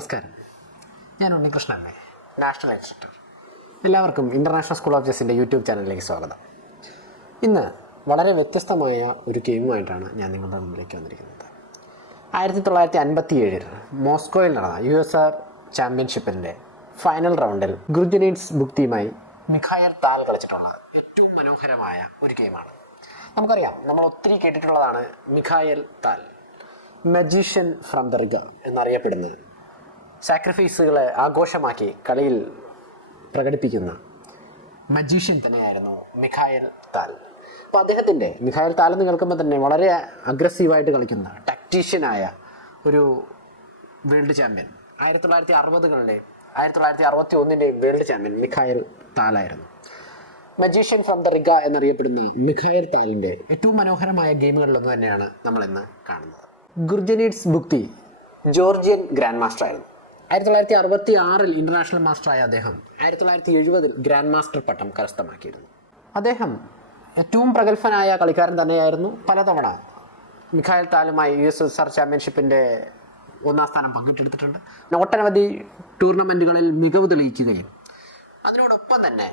നമസ്കാരം, ഞാൻ Unnikrishnan, national instructor. എല്ലാവർക്കും ഇൻ്റർനാഷണൽ സ്കൂൾ ഓഫ് ചെസ്സിൻ്റെ യൂട്യൂബ് ചാനലിലേക്ക് സ്വാഗതം. ഇന്ന് വളരെ വ്യത്യസ്തമായ ഒരു ഗെയിമുമായിട്ടാണ് ഞാൻ നിങ്ങളുടെ മുമ്പിലേക്ക് വന്നിരിക്കുന്നത്. 1957 മോസ്കോയിൽ നടന്ന USR ചാമ്പ്യൻഷിപ്പിൻ്റെ ഫൈനൽ റൗണ്ടിൽ ഗുർജനീറ്റ്സ് ബുക്തിയുമായി മിഖായൽ താൽ കളിച്ചിട്ടുള്ള ഏറ്റവും മനോഹരമായ ഒരു ഗെയിമാണ്. നമുക്കറിയാം, നമ്മൾ ഒത്തിരി കേട്ടിട്ടുള്ളതാണ് മിഖായൽ താൽ, മജീഷ്യൻ ഫ്രം ദ റിഗ എന്നറിയപ്പെടുന്ന സാക്രിഫൈസുകളെ ആഘോഷമാക്കി കളിയിൽ പ്രകടിപ്പിക്കുന്ന മജീഷ്യൻ തന്നെയായിരുന്നു മിഖായൽ താൽ. അപ്പോൾ മിഖായൽ താൽ എന്ന് കേൾക്കുമ്പോൾ തന്നെ വളരെ അഗ്രസീവായിട്ട് കളിക്കുന്ന ടാക്ടീഷ്യനായ ഒരു വേൾഡ് ചാമ്പ്യൻ, 1960-കളുടെയും 1961-ൻ്റെയും വേൾഡ് ചാമ്പ്യൻ മിഖായൽ താലായിരുന്നു. മജീഷ്യൻ ഫ്രം ദ റിഗ എന്നറിയപ്പെടുന്ന മിഖായൽ താലിൻ്റെ ഏറ്റവും മനോഹരമായ ഗെയിമുകളിലൊന്ന് തന്നെയാണ് നമ്മളിന്ന് കാണുന്നത്. Gurgenidze Bukhuti Georgian grand master ആയിരുന്നു. 1966 ഇൻ്റർനാഷണൽ മാസ്റ്ററായ അദ്ദേഹം 1970 ഗ്രാൻഡ് മാസ്റ്റർ പട്ടം കരസ്ഥമാക്കിയിരുന്നു. അദ്ദേഹം ഏറ്റവും പ്രഗത്ഭനായ കളിക്കാരൻ തന്നെയായിരുന്നു. പലതവണ മിഖായൽ താലുമായി USSR ചാമ്പ്യൻഷിപ്പിൻ്റെ 1ാം സ്ഥാനം പങ്കിട്ടെടുത്തിട്ടുണ്ട്. ഒട്ടനവധി ടൂർണമെൻറ്റുകളിൽ മികവ് തെളിയിക്കുകയും അതിനോടൊപ്പം തന്നെ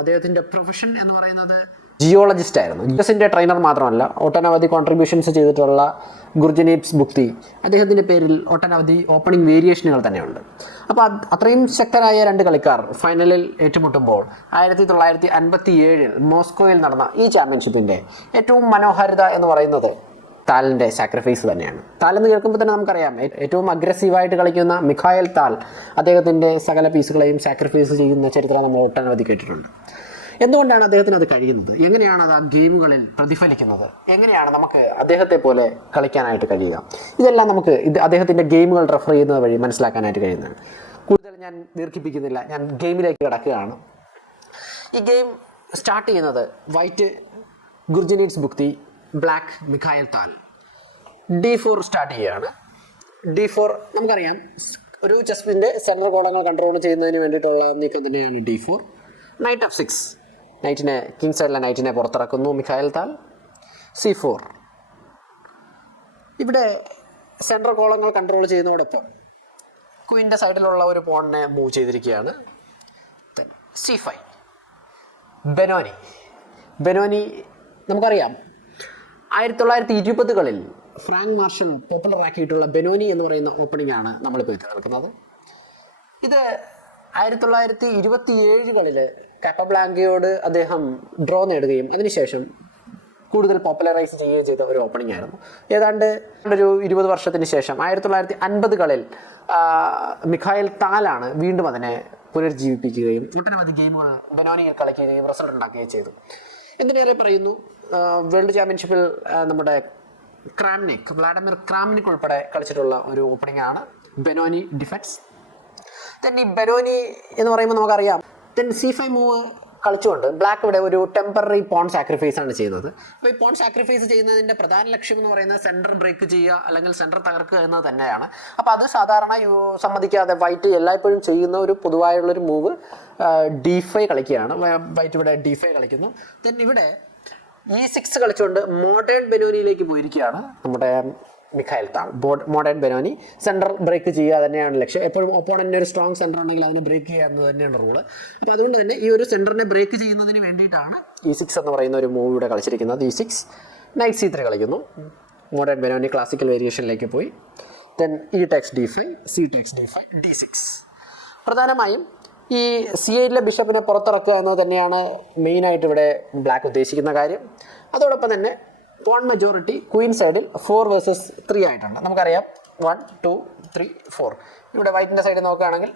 അദ്ദേഹത്തിൻ്റെ പ്രൊഫഷൻ എന്ന് പറയുന്നത് ജിയോളജിസ്റ്റ് ആയിരുന്നു. ജിയോസിൻ്റെ ട്രെയിനർ മാത്രമല്ല, ഒട്ടനവധി കോൺട്രിബ്യൂഷൻസ് ചെയ്തിട്ടുള്ള ഗുർജനീറ്റ്സ് ബുക്തി അദ്ദേഹത്തിൻ്റെ പേരിൽ ഒട്ടനവധി ഓപ്പണിംഗ് വേരിയേഷനുകൾ തന്നെയുണ്ട്. അപ്പോൾ അത്രയും ശക്തരായ രണ്ട് കളിക്കാർ ഫൈനലിൽ ഏറ്റുമുട്ടുമ്പോൾ 1957 മോസ്കോയിൽ നടന്ന ഈ ചാമ്പ്യൻഷിപ്പിൻ്റെ ഏറ്റവും മനോഹാരിത എന്ന് പറയുന്നത് താലിൻ്റെ സാക്രിഫൈസ് തന്നെയാണ്. താലെന്ന് കേൾക്കുമ്പോൾ തന്നെ നമുക്കറിയാം, ഏറ്റവും അഗ്രസീവായിട്ട് കളിക്കുന്ന മിഖായൽ താൽ അദ്ദേഹത്തിൻ്റെ സകല പീസുകളെയും സാക്രിഫൈസ് ചെയ്യുന്ന ചരിത്രം നമ്മൾ ഒട്ടനവധി കേട്ടിട്ടുണ്ട്. എന്തുകൊണ്ടാണ് അദ്ദേഹത്തിന് അത് കഴിയുന്നത്? എങ്ങനെയാണ് അത് ആ ഗെയിമുകളിൽ പ്രതിഫലിക്കുന്നത്? എങ്ങനെയാണ് നമുക്ക് അദ്ദേഹത്തെ പോലെ കളിക്കാനായിട്ട് കഴിയുക? ഇതെല്ലാം നമുക്ക് അദ്ദേഹത്തിൻ്റെ ഗെയിമുകൾ റെഫർ ചെയ്യുന്നത് വഴി മനസ്സിലാക്കാനായിട്ട് കഴിയുന്നതാണ്. കൂടുതൽ ഞാൻ ദീർഘിപ്പിക്കുന്നില്ല, ഞാൻ ഗെയിമിലേക്ക് കിടക്കുകയാണ്. ഈ ഗെയിം സ്റ്റാർട്ട് ചെയ്യുന്നത് വൈറ്റ് ഗുർജനീറ്റ്സ് ബുക്തി, ബ്ലാക്ക് മിഖായൽ താൽ. D4 സ്റ്റാർട്ട് ചെയ്യുകയാണ്. D4 നമുക്കറിയാം, ഒരു ചെസ്സിൻ്റെ സെൻട്രൽ കോളങ്ങൾ കൺട്രോൾ ചെയ്യുന്നതിന് വേണ്ടിയിട്ടുള്ള നീക്കം തന്നെയാണ് D4. നൈറ്റ് F6, കിങ് സൈഡിലെ നൈറ്റിനെ പുറത്തിറക്കുന്നു മിഖായൽ താൽ. C4. ഇവിടെ സെൻട്രൽ കോളങ്ങൾ കൺട്രോൾ ചെയ്യുന്നതോടൊപ്പം ക്വീൻ്റെ സൈഡിലുള്ള ഒരു പോണിനെ മൂവ് ചെയ്തിരിക്കുകയാണ്. C5. ബെനോനി നമുക്കറിയാം, 1920-കളിൽ ഫ്രാങ്ക് മാർഷൽ പോപ്പുലർ ആക്കിയിട്ടുള്ള ബെനോനി എന്ന് പറയുന്ന ഓപ്പണിംഗ് ആണ് നമ്മളിപ്പോൾ കേൾക്കുന്നത്. ഇത് 1927-കളിൽ കാപ്പബ്ലാങ്കയോട് അദ്ദേഹം ഡ്രോ നേടുകയും അതിനുശേഷം കൂടുതൽ പോപ്പുലറൈസ് ചെയ്യുകയും ചെയ്ത ഒരു ഓപ്പണിംഗ് ആയിരുന്നു. ഏതാണ്ട് ഒരു 20 വർഷത്തിന് ശേഷം 1950-കളിൽ മിഖായൽ താലാണ് വീണ്ടും അതിനെ പുനർജീവിപ്പിക്കുകയും ഒട്ടനവധി ഗെയിമുകൾ ബെനോനിയിൽ കളിക്കുകയും റിസൾട്ട് ഉണ്ടാക്കുകയും ചെയ്തു. എന്തിനേറെ പറയുന്നു, വേൾഡ് ചാമ്പ്യൻഷിപ്പിൽ നമ്മുടെ വ്ളാഡിമിർ ക്രാംനിക് ഉൾപ്പെടെ കളിച്ചിട്ടുള്ള ഒരു ഓപ്പണിംഗ് ആണ് ബെനോനി ഡിഫെക്ട്സ്. ഈ ബെനോനി എന്ന് പറയുമ്പോൾ നമുക്കറിയാം, C5 മൂവ് കളിച്ചുകൊണ്ട് ബ്ലാക്ക് ഇവിടെ ഒരു ടെമ്പററി പോൺ സാക്രിഫൈസ് ആണ് ചെയ്യുന്നത്. അപ്പോൾ ഈ പോൺ സാക്രിഫൈസ് ചെയ്യുന്നതിൻ്റെ പ്രധാന ലക്ഷ്യം എന്ന് പറയുന്നത് സെൻറ്റർ ബ്രേക്ക് ചെയ്യുക അല്ലെങ്കിൽ സെൻറ്റർ തകർക്കുക എന്നത് തന്നെയാണ്. അപ്പോൾ അത് സാധാരണ സമ്മതിക്കാതെ വൈറ്റ് എല്ലായ്പ്പോഴും ചെയ്യുന്ന ഒരു പൊതുവായുള്ളൊരു മൂവ് D5 കളിക്കുകയാണ്. വൈറ്റ് ഇവിടെ D5 കളിക്കുന്നു. ഇവിടെ E6 കളിച്ചുകൊണ്ട് മോഡേൺ ബെനോനിയിലേക്ക് പോയിരിക്കുകയാണ് നമ്മുടെ മിഖായൽ താൽ. മോഡേൺ ബെനോനി സെൻറ്റർ ബ്രേക്ക് ചെയ്യുക തന്നെയാണ് ലക്ഷ്യം. എപ്പോഴും ഒപ്പോണൻറ്റിന് ഒരു സ്ട്രോങ് സെൻറ്റർ ഉണ്ടെങ്കിൽ അതിനെ ബ്രേക്ക് ചെയ്യുക എന്ന് തന്നെയാണ് റൂള്. അപ്പോൾ അതുകൊണ്ട് തന്നെ ഈ ഒരു സെൻറ്ററിനെ ബ്രേക്ക് ചെയ്യുന്നതിന് വേണ്ടിയിട്ടാണ് E6 എന്ന് പറയുന്ന ഒരു മൂവ് ഇവിടെ കളിച്ചിരിക്കുന്നത്. E6, നൈറ്റ് C3 കളിക്കുന്നു. മോഡേൺ ബെനോനി ക്ലാസിക്കൽ വേരിയേഷനിലേക്ക് പോയി. E takes D5, C takes D5, D6. പ്രധാനമായും ഈ C8-ലെ ബിഷപ്പിനെ പുറത്തിറക്കുക എന്നത് തന്നെയാണ് മെയിനായിട്ട് ഇവിടെ ബ്ലാക്ക് ഉദ്ദേശിക്കുന്ന കാര്യം. അതോടൊപ്പം തന്നെ പോൺ മെജോറിറ്റി ക്വീൻ സൈഡിൽ 4 vs 3 ആയിട്ടുണ്ട്. നമുക്കറിയാം 1, 2, 3, 4. ഇവിടെ വൈറ്റിൻ്റെ സൈഡിൽ നോക്കുകയാണെങ്കിൽ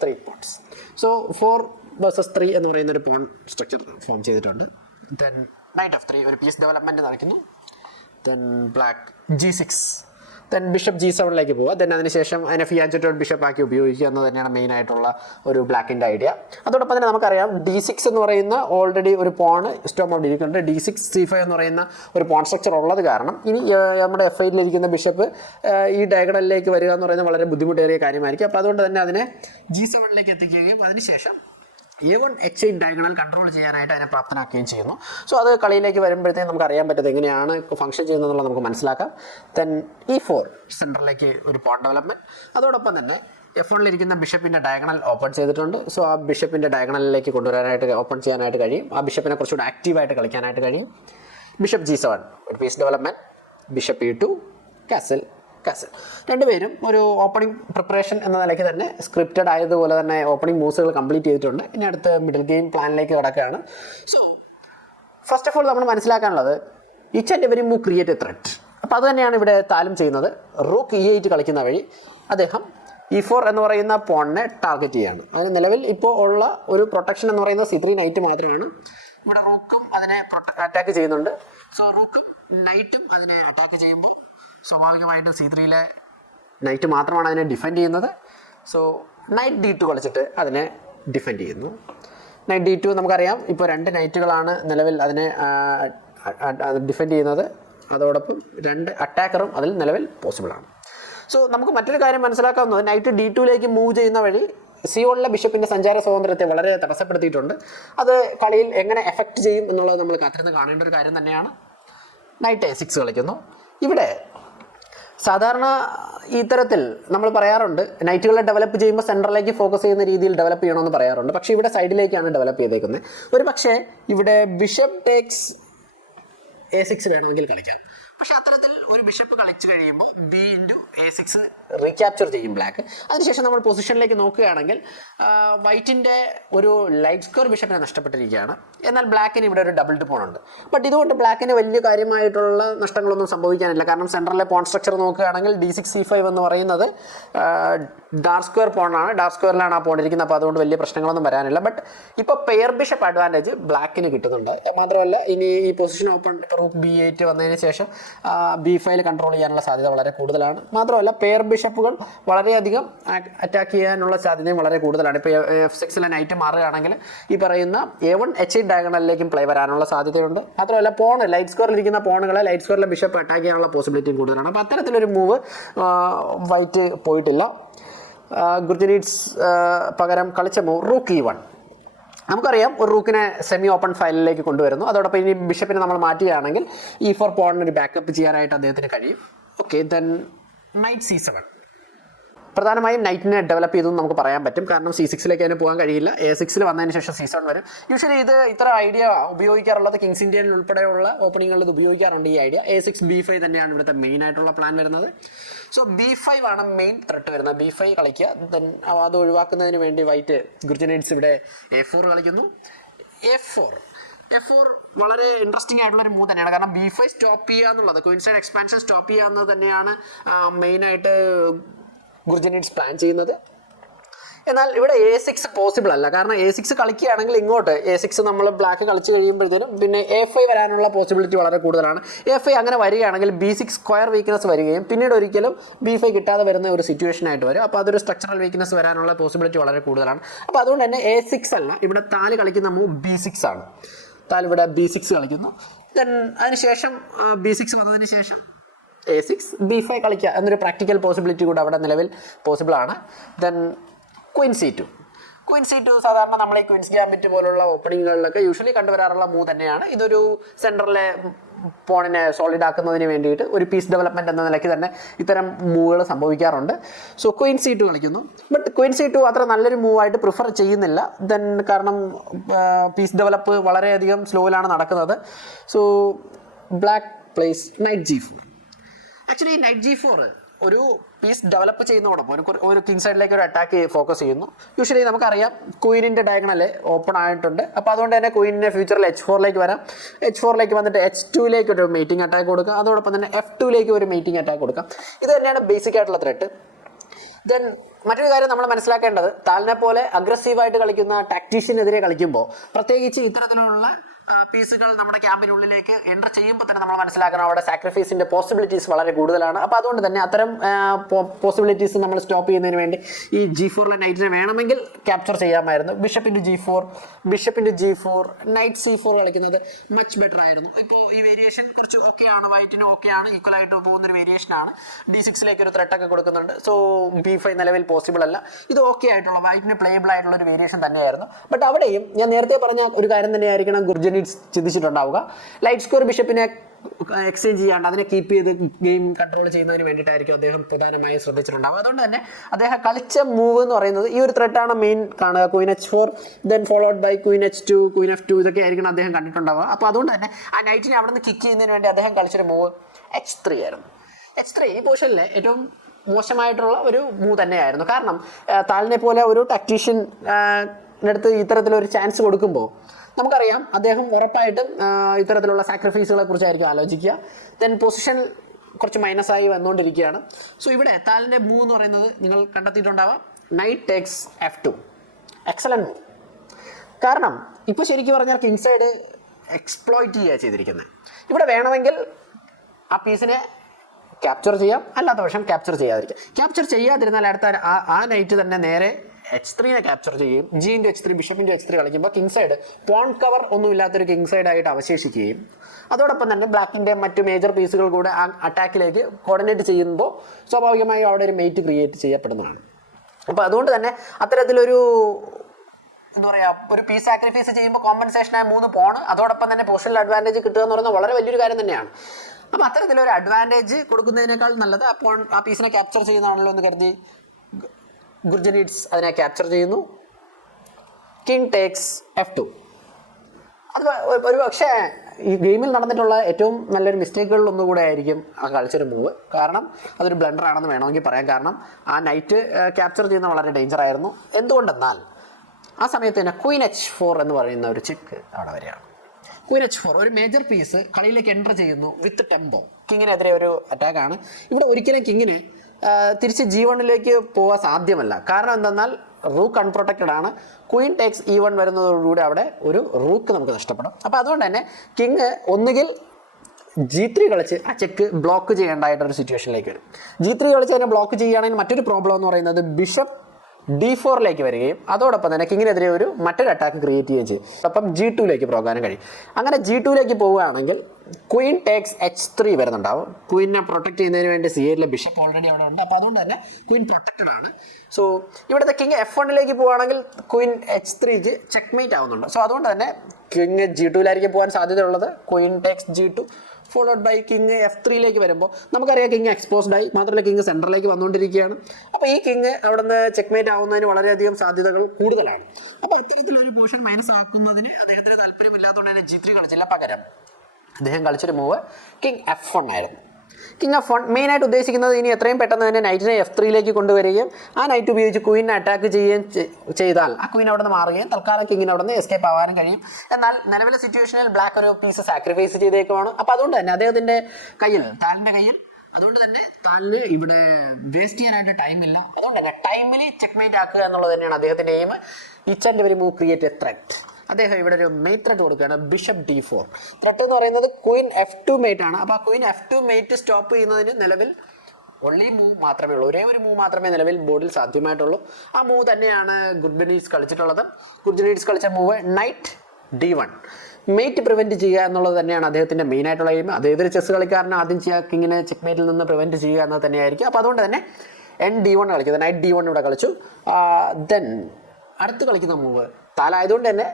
3 പോൺസ്. സോ 4 vs 3 എന്ന് പറയുന്നൊരു പോൺ സ്ട്രക്ചർ ഫോം ചെയ്തിട്ടുണ്ട്. നൈറ്റ് F3 ഒരു പീസ് ഡെവലപ്മെൻറ്റ് നടക്കുന്നു. ബ്ലാക്ക് G6, ബിഷപ്പ് G7ലേക്ക് പോവുക. അതിനുശേഷം അതിനെ ഫിയാൻജറ്റോഡ് ബിഷപ്പാക്കി ഉപയോഗിക്കുക എന്ന് തന്നെയാണ് മെയിനായിട്ടുള്ള ഒരു ബ്ലാക്കിൻ്റെ ഐഡിയ. അതോടൊപ്പം തന്നെ നമുക്കറിയാം D6 എന്ന് പറയുന്ന ഓൾറെഡി ഒരു പോൺ സ്റ്റോം ഔട്ട് ഇരിക്കുന്നുണ്ട്. D6, C5 എന്ന് പറയുന്ന ഒരു പോൺ സ്ട്രക്ചർ ഉള്ളത് കാരണം ഇനി നമ്മുടെ F8-ലിരിക്കുന്ന ബിഷപ്പ് ഈ ഡയഗണലിലേക്ക് വരിക എന്ന് പറയുന്നത് വളരെ ബുദ്ധിമുട്ടേറിയ കാര്യമായിരിക്കും. അപ്പോൾ അതുകൊണ്ട് തന്നെ അതിനെ G7ലേക്ക് എത്തിക്കുകയും അതിനുശേഷം A1 H8 ഡയഗണൽ കൺട്രോൾ ചെയ്യാനായിട്ട് അതിനെ പ്രാപ്തനാക്കുകയും ചെയ്യുന്നു. സോ അത് കളിയിലേക്ക് വരുമ്പോഴത്തേക്കും നമുക്ക് അറിയാൻ പറ്റുന്നത് എങ്ങനെയാണ് ഫംഗ്ഷൻ ചെയ്യുന്നതെന്നുള്ളത് നമുക്ക് മനസ്സിലാക്കാം. ദെൻ E4 സെൻറ്ററിലേക്ക് ഒരു പോൺ ഡെവലപ്മെൻറ്റ്. അതോടൊപ്പം തന്നെ F1 ബിഷപ്പിൻ്റെ ഡയഗണൽ ഓപ്പൺ ചെയ്തിട്ടുണ്ട്. സോ ആ ബിഷപ്പിൻ്റെ ഡയഗണലിലേക്ക് കൊണ്ടുവരാനായിട്ട് ഓപ്പൺ ചെയ്യാനായിട്ട് കഴിയും. ആ ബിഷപ്പിനെ കുറച്ചുകൂടി ആക്റ്റീവായിട്ട് കളിക്കാനായിട്ട് കഴിയും. ബിഷപ്പ് G7 ഒരു piece development. Bishop E2 castle. രണ്ടുപേരും ഒരു ഓപ്പണിംഗ് പ്രിപ്പറേഷൻ എന്ന നിലയ്ക്ക് തന്നെ സ്ക്രിപ്റ്റഡ് ആയതുപോലെ തന്നെ ഓപ്പണിംഗ് മൂവ്സുകൾ കംപ്ലീറ്റ് ചെയ്തിട്ടുണ്ട്. ഇനി അടുത്ത് മിഡിൽ ഗെയിം പ്ലാനിലേക്ക് കിടക്കുകയാണ്. സോ ഫസ്റ്റ് ഓഫ് ഓൾ നമ്മൾ മനസ്സിലാക്കാനുള്ളത് each and every move create a threat. അപ്പോൾ അത് തന്നെയാണ് ഇവിടെ താലും ചെയ്യുന്നത്. റൂക്ക് E8 കളിക്കുന്ന വഴി അദ്ദേഹം E4 എന്ന് പറയുന്ന പോണിനെ ടാർഗറ്റ് ചെയ്യുകയാണ്. അതിന് നിലവിൽ ഇപ്പോൾ ഉള്ള ഒരു പ്രൊട്ടക്ഷൻ എന്ന് പറയുന്നത് C3 നൈറ്റ് മാത്രമാണ്. ഇവിടെ റൂക്കും അതിനെ അറ്റാക്ക് ചെയ്യുന്നുണ്ട്. സോ റൂക്കും നൈറ്റും അതിനെ അറ്റാക്ക് ചെയ്യുമ്പോൾ സ്വാഭാവികമായിട്ടും C3 നൈറ്റ് മാത്രമാണ് അതിനെ ഡിഫെൻഡ് ചെയ്യുന്നത്. സോ നൈറ്റ് D2 കളിച്ചിട്ട് അതിനെ ഡിഫെൻഡ് ചെയ്യുന്നു. നൈറ്റ് D2 നമുക്കറിയാം ഇപ്പോൾ 2 നൈറ്റുകളാണ് നിലവിൽ അതിനെ ഡിഫെൻഡ് ചെയ്യുന്നത്. അതോടൊപ്പം 2 അറ്റാക്കറും അതിൽ നിലവിൽ പോസിബിളാണ്. സോ നമുക്ക് മറ്റൊരു കാര്യം മനസ്സിലാക്കാവുന്നത് നൈറ്റ് D2 മൂവ് ചെയ്യുന്ന വഴി C1 ബിഷപ്പിൻ്റെ സഞ്ചാര സ്വാതന്ത്ര്യത്തെ വളരെ തടസ്സപ്പെടുത്തിയിട്ടുണ്ട്. അത് കളിയിൽ എങ്ങനെ എഫക്റ്റ് ചെയ്യും എന്നുള്ളത് നമ്മൾ കാത്തിരുന്ന് കാണേണ്ട ഒരു കാര്യം തന്നെയാണ്. നൈറ്റ് A6 കളിക്കുന്നു. ഇവിടെ സാധാരണ ഇത്തരത്തിൽ നമ്മൾ പറയാറുണ്ട് നൈറ്റുകളെ ഡെവലപ്പ് ചെയ്യുമ്പോൾ സെൻറ്ററിലേക്ക് ഫോക്കസ് ചെയ്യുന്ന രീതിയിൽ ഡെവലപ്പ് ചെയ്യണമെന്ന് പറയാറുണ്ട്. പക്ഷേ ഇവിടെ സൈഡിലേക്കാണ് ഡെവലപ്പ് ചെയ്തേക്കുന്നത്. ഒരു പക്ഷേ ഇവിടെ ബിഷപ്പ് ടേക്സ് A6 വേണമെങ്കിൽ കളിക്കാം. പക്ഷേ അത്തരത്തിൽ ഒരു ബിഷപ്പ് കളിച്ചു കഴിയുമ്പോൾ B/A6 റീക്യാപ്ചർ ചെയ്യും ബ്ലാക്ക്. അതിനുശേഷം നമ്മൾ പൊസിഷനിലേക്ക് നോക്കുകയാണെങ്കിൽ വൈറ്റിൻ്റെ ഒരു ലൈറ്റ് സ്ക്വയർ ബിഷപ്പിനെ നഷ്ടപ്പെട്ടിരിക്കുകയാണ്. എന്നാൽ ബ്ലാക്കിന് ഇവിടെ ഒരു ഡബിൾ പോൺ ഉണ്ട്. ബട്ട് ഇതുകൊണ്ട് ബ്ലാക്കിന് വലിയ കാര്യമായിട്ടുള്ള നഷ്ടങ്ങളൊന്നും സംഭവിക്കാനില്ല. കാരണം സെൻറ്ററിലെ പോൺ സ്ട്രക്ചർ നോക്കുകയാണെങ്കിൽ D6 C5 എന്ന് പറയുന്നത് ഡാർക്ക് സ്ക്വയർ പോണാണ്. ഡാർക്ക് സ്ക്വയറിലാണ് ആ പോൺ ഇരിക്കുന്നത്. അപ്പോൾ അതുകൊണ്ട് വലിയ പ്രശ്നങ്ങളൊന്നും വരാനില്ല. ബട്ട് ഇപ്പോൾ പെയർ ബിഷപ്പ് അഡ്വാൻറ്റേജ് ബ്ലാക്കിന് കിട്ടുന്നുണ്ട്. മാത്രമല്ല ഇനി ഈ പൊസിഷൻ ഓപ്പൺ റൂക്ക് B8 വന്നതിന് ശേഷം B5 കൺട്രോൾ ചെയ്യാനുള്ള സാധ്യത വളരെ കൂടുതലാണ്. മാത്രമല്ല പെയർ ബിഷപ്പുകൾ വളരെയധികം അറ്റാക്ക് ചെയ്യാനുള്ള സാധ്യതയും വളരെ കൂടുതലാണ്. ഇപ്പോൾ F6 നൈറ്റ് മാറുകയാണെങ്കിൽ ഈ പറയുന്ന A1 H8 ഡയഗണലിലേക്കും പ്ലേ വരാനുള്ള സാധ്യതയുണ്ട്. മാത്രമല്ല ലൈറ്റ് സ്ക്വയറിൽ ഇരിക്കുന്ന പോണുകളെ ലൈറ്റ് സ്ക്വയറിലെ ബിഷപ്പ് അറ്റാക്ക് ചെയ്യാനുള്ള പോസിബിലിറ്റിയും കൂടുതലാണ്. അപ്പോൾ അത്തരത്തിലൊരു മൂവ് വൈറ്റ് പോയിട്ടില്ല. ഗുർജനീറ്റ്സ് പകരം കളിച്ച മൂവ് റൂക്ക് E1. നമുക്കറിയാം ഒരു റൂക്കിനെ സെമി ഓപ്പൺ ഫയലിലേക്ക് കൊണ്ടുവരുന്നു. അതോടൊപ്പം ഇനി ബിഷപ്പിനെ നമ്മൾ മാറ്റുകയാണെങ്കിൽ E4 പോണിന് ഒരു ബാക്കപ്പ് ചെയ്യാനായിട്ട് അദ്ദേഹത്തിന് കഴിയും. Okay, then night C7. പ്രധാനമായും നൈറ്റിനെ ഡെവലപ്പ് ചെയ്തു നമുക്ക് പറയാൻ പറ്റും. കാരണം C6 അതിന് പോകാൻ കഴിയില്ല. A6 വന്നതിന് ശേഷം C7 വരും. യൂഷ്വലി ഇത്ര ഐഡിയ ഉപയോഗിക്കാറുള്ളത് കിങ്സ് ഇന്ത്യൻ ഉൾപ്പെടെയുള്ള ഓപ്പണിങ്ങളിൽ ഇത് ഉപയോഗിക്കാറുണ്ട്. ഈ ഐഡിയ A6 B5 തന്നെയാണ് ഇവിടുത്തെ മെയിൻ ആയിട്ടുള്ള പ്ലാൻ വരുന്നത്. സോ B5 ആണ് മെയിൻ ത്രെട്ട് വരുന്നത്. B5 കളിക്കുക. ദെൻ അത് ഒഴിവാക്കുന്നതിന് വേണ്ടി വൈറ്റ് ഗുർജനൈറ്റ്സ് ഇവിടെ A4 കളിക്കുന്നു. F4 വളരെ ഇൻട്രസ്റ്റിംഗ് ആയിട്ടുള്ളൊരു മൂവ് തന്നെയാണ്. കാരണം B5 സ്റ്റോപ്പ് ചെയ്യുക എന്നുള്ളത് ക്വീൻ സൈഡ് എക്സ്പാൻഷൻ സ്റ്റോപ്പ് ചെയ്യുക എന്നത് തന്നെയാണ് മെയിനായിട്ട് ഗുർജനീറ്റ്സ് പ്ലാൻ ചെയ്യുന്നത്. എന്നാൽ ഇവിടെ A6 പോസിബിൾ അല്ല. കാരണം A6 കളിക്കുകയാണെങ്കിൽ ഇങ്ങോട്ട് A6 നമ്മൾ ബ്ലാക്ക് കളിച്ച് കഴിയുമ്പോഴത്തേനും പിന്നെ A5 വരാനുള്ള പോസിബിലിറ്റി വളരെ കൂടുതലാണ്. A5 അങ്ങനെ വരികയാണെങ്കിൽ B6 സ്ക്വയർ വീക്ക്നെസ് വരികയും പിന്നീട് ഒരിക്കലും B5 കിട്ടാതെ വരുന്ന ഒരു സിറ്റുവേഷൻ ആയിട്ട് വരും. അപ്പോൾ അതൊരു സ്ട്രക്ചറൽ വീക്ക്നെസ് വരാനുള്ള പോസിബിലിറ്റി വളരെ കൂടുതലാണ്. അപ്പോൾ അതുകൊണ്ട് തന്നെ A6 അല്ല, ഇവിടെ താല് കളിക്കുന്ന മൂവ് B6 ആണ്. താല് ഇവിടെ B6 കളിക്കുന്നു. ദെൻ അതിനുശേഷം B6 വന്നതിന് ശേഷം A6 B5 കളിക്കുക എന്നൊരു പ്രാക്ടിക്കൽ പോസിബിലിറ്റി കൂടെ അവിടെ നിലവിൽ പോസിബിൾ ആണ്. ദെൻ ക്വീൻ C2 സാധാരണ നമ്മൾ ഈ ക്വീൻസ് ഗാംബിറ്റ് പോലുള്ള ഓപ്പണിങ്ങുകളിലൊക്കെ യൂഷ്വലി കണ്ടുവരാറുള്ള മൂവ് തന്നെയാണ്. ഇതൊരു സെൻറ്ററിലെ പോണിനെ സോളിഡ് ആക്കുന്നതിന് വേണ്ടിയിട്ട് ഒരു പീസ് ഡെവലപ്മെൻറ്റ് എന്ന നിലയ്ക്ക് തന്നെ ഇത്തരം മൂവുകൾ സംഭവിക്കാറുണ്ട്. സോ ക്വീൻ C2 കളിക്കുന്നു. ബട്ട് ക്വീൻ C2 അത്ര നല്ലൊരു മൂവായിട്ട് പ്രിഫർ ചെയ്യുന്നില്ല. ദെൻ കാരണം പീസ് ഡെവലപ്പ് വളരെയധികം സ്ലോയിലാണ് നടക്കുന്നത്. So black place night G4. Actually night G4 ഒരു പീസ് ഡെവലപ്പ് ചെയ്യുന്നതോടൊപ്പം ഒരു കിങ് സൈഡിലേക്ക് ഒരു അറ്റാക്ക് ഫോക്കസ് ചെയ്യുന്നു. യൂഷ്വലി നമുക്കറിയാം ക്വീനിൻ്റെ ഡയഗണൽ ഓപ്പൺ ആയിട്ടുണ്ട്. അപ്പോൾ അതുകൊണ്ട് തന്നെ ക്വീനിനെ ഫ്യൂച്ചറിൽ H4 വരാം. H4 വന്നിട്ട് H2 ഒരു മീറ്റിംഗ് അറ്റാക്ക് കൊടുക്കുക. അതോടൊപ്പം തന്നെ F2 ഒരു മീറ്റിംഗ് അറ്റാക്ക് കൊടുക്കാം. ഇത് തന്നെയാണ് ബേസിക് ആയിട്ടുള്ള ത്രെട്ട്. ദെൻ മറ്റൊരു കാര്യം നമ്മൾ മനസ്സിലാക്കേണ്ടത് താലിനെ പോലെ അഗ്രസീവായിട്ട് കളിക്കുന്ന ടാക്ടീഷ്യനെതിരെ കളിക്കുമ്പോൾ പ്രത്യേകിച്ച് ഇത്തരത്തിലുള്ള പീസുകൾ നമ്മുടെ ക്യാമ്പിനുള്ളിലേക്ക് എൻ്റർ ചെയ്യുമ്പോൾ തന്നെ നമ്മൾ മനസ്സിലാക്കണം അവിടെ സാക്രിഫൈസിൻ്റെ പോസിബിലിറ്റീസ് വളരെ കൂടുതലാണ്. അപ്പോൾ അതുകൊണ്ട് തന്നെ അത്തരം പോസിബിലിറ്റീസ് നമ്മൾ സ്റ്റോപ്പ് ചെയ്യുന്നതിന് വേണ്ടി ഈ G4 നൈറ്റിനെ വേണമെങ്കിൽ ക്യാപ്ചർ ചെയ്യാമായിരുന്നു. Bishop into G4 night C4 കളിക്കുന്നത് മച്ച് ബെറ്റർ ആയിരുന്നു. ഇപ്പോൾ ഈ വേരിയേഷൻ കുറച്ച് ഓക്കെയാണ്, വൈറ്റിന് ഓക്കെയാണ്, ഈക്വൽ ആയിട്ട് പോകുന്നൊരു വേരിയേഷനാണ്. D6 ഒരു ത്രെട്ടൊക്കെ കൊടുക്കുന്നുണ്ട്. സോ B5 നിലവിൽ പോസിബിൾ അല്ല. ഇത് ഓക്കെ ആയിട്ടുള്ള വൈറ്റിന് പ്ലേബിൾ ആയിട്ടുള്ള ഒരു വേരിയേഷൻ തന്നെയായിരുന്നു. ബട്ട് അവിടെയും ഞാൻ നേരത്തെ പറഞ്ഞ ഒരു കാര്യം തന്നെയായിരിക്കണം ഗുർജനീഡ്സ് ചിന്തിച്ചിട്ടുണ്ടാവുക. ലൈറ്റ് സ്കോർ ബിഷപ്പിനെ എക്സ്ചേഞ്ച് ചെയ്യാണ്ട് അതിനെ കീപ്പ് ചെയ്ത് ഗെയിം കൺട്രോൾ ചെയ്യുന്നതിന് വേണ്ടിയിട്ടായിരിക്കും അദ്ദേഹം പ്രധാനമായും ശ്രദ്ധിച്ചിട്ടുണ്ടാവുക. അതുകൊണ്ട് തന്നെ അദ്ദേഹം കളിച്ച മൂവ് എന്ന് പറയുന്നത് ഈ ഒരു ത്രെട്ടാണ് മെയിൻ കാണുക. Queen H4 then followed by queen H2 queen F2 ഇതൊക്കെ ആയിരിക്കണം അദ്ദേഹം കണ്ടിട്ടുണ്ടാവുക. അപ്പോൾ അതുകൊണ്ട് തന്നെ ആ നൈറ്റിനെ അവിടെ നിന്ന് കിക്ക് ചെയ്യുന്നതിന് വേണ്ടി അദ്ദേഹം കളിച്ചൊരു മൂവ് H3 ആയിരുന്നു. H3 ഈ പൊസിഷനിലെ ഏറ്റവും മോശമായിട്ടുള്ള ഒരു മൂവ് തന്നെയായിരുന്നു. കാരണം താലിനെ പോലെ ഒരു ടാക്ടീഷ്യൻ അടുത്ത് ഇത്തരത്തിലൊരു ചാൻസ് കൊടുക്കുമ്പോൾ നമുക്കറിയാം അദ്ദേഹം ഉറപ്പായിട്ടും ഇത്തരത്തിലുള്ള സാക്രിഫൈസുകളെ കുറിച്ചായിരിക്കും ആലോചിക്കുക. ദെൻ പൊസിഷൻ കുറച്ച് മൈനസായി വന്നുകൊണ്ടിരിക്കുകയാണ്. സോ ഇവിടെ താലിൻ്റെ മൂവ് എന്ന് പറയുന്നത് നിങ്ങൾ കണ്ടെത്തിയിട്ടുണ്ടാവാം knight takes F2. Excellent move. കാരണം ഇപ്പോൾ ശരിക്കും പറഞ്ഞാൽ കിങ് സൈഡ് എക്സ്പ്ലോയിറ്റ് ചെയ്യുക ചെയ്തിരിക്കുന്നത്. ഇവിടെ വേണമെങ്കിൽ ആ പീസിനെ ക്യാപ്ചർ ചെയ്യാം, അല്ലാത്ത പക്ഷം ക്യാപ്ചർ ചെയ്യാതിരിക്കാം. ക്യാപ്ചർ ചെയ്യാതിരുന്നാൽ അടുത്ത ആ നൈറ്റ് തന്നെ നേരെ H3 ക്യാപ്ചർ ചെയ്യും. G/H3 ബിഷപ്പ് H3 കളിക്കുമ്പോൾ കിങ് സൈഡ് പോൺ കവർ ഒന്നും ഇല്ലാത്തൊരു കിങ് സൈഡായിട്ട് അവശേഷിക്കുകയും അതോടൊപ്പം തന്നെ ബ്ലാക്കിൻ്റെ മറ്റ് മേജർ പീസുകൾ കൂടെ ആ അറ്റാക്കിലേക്ക് കോർഡിനേറ്റ് ചെയ്യുമ്പോൾ സ്വാഭാവികമായും അവിടെ ഒരു മെയ്റ്റ് ക്രിയേറ്റ് ചെയ്യപ്പെടുന്നതാണ്. അപ്പോൾ അതുകൊണ്ട് തന്നെ അത്തരത്തിലൊരു എന്താ പറയുക ഒരു പീസ് സാക്രിഫൈസ് ചെയ്യുമ്പോൾ കോമ്പൻസേഷനായ 3 പോണ് അതോടൊപ്പം തന്നെ പൊസിഷണൽ അഡ്വാൻറ്റേജ് കിട്ടുക എന്ന് പറയുന്നത് വളരെ വലിയൊരു കാര്യം തന്നെയാണ്. അപ്പോൾ അത്തരത്തിലൊരു അഡ്വാൻറ്റേജ് കൊടുക്കുന്നതിനേക്കാൾ നല്ലത് അപ്പോൾ ആ പീസിനെ ക്യാപ്ചർ ചെയ്യുന്നതാണല്ലോ എന്ന് കരുതി ഗുർജനീഡ്സ് അതിനെ ക്യാപ്ചർ ചെയ്യുന്നു. King takes F2. അത് ഒരു പക്ഷേ ഈ ഗെയിമിൽ നടന്നിട്ടുള്ള ഏറ്റവും നല്ലൊരു മിസ്റ്റേക്കുകളിൽ ഒന്നുകൂടെ ആയിരിക്കും ആ കളിച്ചൊരു മൂവ്. കാരണം അതൊരു ബ്ലണ്ടർ ആണെന്ന് വേണമെങ്കിൽ പറയാം. കാരണം ആ നൈറ്റ് ക്യാപ്ചർ ചെയ്യുന്ന വളരെ ഡേഞ്ചർ ആയിരുന്നു. എന്തുകൊണ്ടെന്നാൽ ആ സമയത്ത് തന്നെ ക്വീൻ H4 എന്ന് പറയുന്ന ഒരു ചെക്ക് അവിടെ വരികയാണ്. ക്വീൻ H4 ഒരു മേജർ പീസ് കളിയിലേക്ക് എൻ്റർ ചെയ്യുന്നു വിത്ത് ടെമ്പോ. കിങ്ങിനെതിരെ ഒരു അറ്റാക്കാണ്. ഇവിടെ ഒരിക്കലും കിങ്ങിന് തിരിച്ച് G1 പോകാൻ സാധ്യമല്ല. കാരണം എന്തെന്നാൽ റൂക്ക് അൺപ്രൊട്ടക്റ്റഡ് ആണ്. ക്വീൻ ടേക്സ് E1 വരുന്നതോടുകൂടി അവിടെ ഒരു റൂക്ക് നമുക്ക് നഷ്ടപ്പെടും. അപ്പോൾ അതുകൊണ്ട് തന്നെ കിങ് ഒന്നുകിൽ G3 കളിച്ച് ആ ചെക്ക് ബ്ലോക്ക് ചെയ്യേണ്ടതായിട്ടൊരു സിറ്റുവേഷനിലേക്ക് വരും. G3 കളിച്ച് അതിനെ ബ്ലോക്ക് ചെയ്യുകയാണെങ്കിൽ മറ്റൊരു പ്രോബ്ലം എന്ന് പറയുന്നത് ബിഷപ്പ് D4 വരികയും അതോടൊപ്പം തന്നെ കിങ്ങിനെതിരെ മറ്റൊരു അറ്റാക്ക് ക്രിയേറ്റ് ചെയ്യുകയും ചെയ്യും. അപ്പം G2 പോകാനും കഴിയും. അങ്ങനെ G2 പോവുകയാണെങ്കിൽ ക്വീൻ ടേക്സ് H3 വരുന്നുണ്ടാവും. ക്വീനെ പ്രൊട്ടക്ട് ചെയ്യുന്നതിന് വേണ്ടി C8 ബിഷപ്പ് ഓൾറെഡി അവിടെ ഉണ്ട്. അപ്പോൾ അതുകൊണ്ട് തന്നെ ക്വീൻ പ്രൊട്ടക്റ്റഡ് ആണ്. സോ ഇവിടുത്തെ കിങ് F1 പോവുകയാണെങ്കിൽ ക്വീൻ H3 ചെക്ക്മേറ്റ് ആവുന്നുണ്ട്. സോ അതുകൊണ്ട് തന്നെ കിങ് G2 പോകാൻ സാധ്യതയുള്ളത് queen takes G2 followed by king F3 വരുമ്പോൾ നമുക്കറിയാം കിങ് എക്സ്പോസ്ഡ് ആയി. മാത്രമല്ല കിങ് സെൻറ്ററിലേക്ക് വന്നുകൊണ്ടിരിക്കുകയാണ്. അപ്പോൾ ഈ കിങ് അവിടെ നിന്ന് ചെക്ക്മേറ്റ് ആവുന്നതിന് വളരെയധികം സാധ്യതകൾ കൂടുതലാണ്. അപ്പോൾ ഇത്തരത്തിലൊരു പൊസിഷൻ മൈനസ് ആക്കുന്നതിന് അദ്ദേഹത്തിന് താല്പര്യമില്ലാത്തതുകൊണ്ട് തന്നെ G3 കളിച്ചില്ല. പകരം അദ്ദേഹം കളിച്ചൊരു മൂവ് കിങ് F1 ആയിരുന്നു. കിങ് F1 മെയിനായിട്ട് ഉദ്ദേശിക്കുന്നത് ഇനി എത്രയും പെട്ടെന്ന് തന്നെ നൈറ്റിനെ F3 കൊണ്ടുവരികയും ആ നൈറ്റ് ഉപയോഗിച്ച് ക്വീനെ അറ്റാക്ക് ചെയ്യുകയും ചെയ്താൽ ആ ക്വീൻ അവിടെ നിന്ന് മാറുകയും തൽക്കാലം കിങ്ങിന് അവിടെ നിന്ന് എസ്കേപ്പ് ആവാനും കഴിയും. എന്നാൽ നിലവിലെ സിറ്റുവേഷനിൽ ബ്ലാക്ക് ഒരു പീസ് സാക്രിഫൈസ് ചെയ്തേക്കുവാണ്. അപ്പോൾ അതുകൊണ്ട് തന്നെ അദ്ദേഹത്തിൻ്റെ താലിൻ്റെ കയ്യിൽ അതുകൊണ്ട് തന്നെ താലിന് ഇവിടെ വേസ്റ്റ് ചെയ്യാനായിട്ട് ടൈമില്ല. അതുകൊണ്ട് തന്നെ ടൈമിൽ ചെക്ക്മേറ്റ് ആക്കുക എന്നുള്ളത് തന്നെയാണ് അദ്ദേഹത്തിൻ്റെ aim. Each and every move create a threat. അദ്ദേഹം ഇവിടെ ഒരു മെയ്റ്റ് ത്രെറ്റ് കൊടുക്കുകയാണ്. ബിഷപ്പ് D4 ത്രെറ്റ് എന്ന് പറയുന്നത് ക്വീൻ F2 മേറ്റ് ആണ്. അപ്പോൾ ആ ക്വീൻ F2 മേറ്റ് സ്റ്റോപ്പ് ചെയ്യുന്നതിന് നിലവിൽ ഒൺലി മൂവ് മാത്രമേ ഉള്ളൂ. ഒരേ ഒരു മൂവ് മാത്രമേ നിലവിൽ ബോർഡിൽ സാധ്യമായിട്ടുള്ളൂ. ആ മൂവ് തന്നെയാണ് ഗുർജനീഡ്സ് കളിച്ചിട്ടുള്ളത്. ഗുർജനീഡ്സ് കളിച്ച move night D1 made prevent ചെയ്യുക എന്നുള്ളത് തന്നെയാണ് അദ്ദേഹത്തിൻ്റെ മെയിനായിട്ടുള്ള എയിം. അതേതൊരു ചെസ് കളിക്കാരന് ആദ്യം ചെയ്യുക കിങ്ങിനെ ചെക്ക്മേറ്റിൽ നിന്ന് പ്രിവെൻറ്റ് ചെയ്യുക എന്നത് തന്നെയായിരിക്കും. അപ്പോൾ അതുകൊണ്ട് തന്നെ D1 കളിക്കുന്നത് നൈറ്റ് D1 ഇവിടെ കളിച്ചു. ദെൻ അടുത്ത് കളിക്കുന്ന മൂവ് താലായതുകൊണ്ട് തന്നെ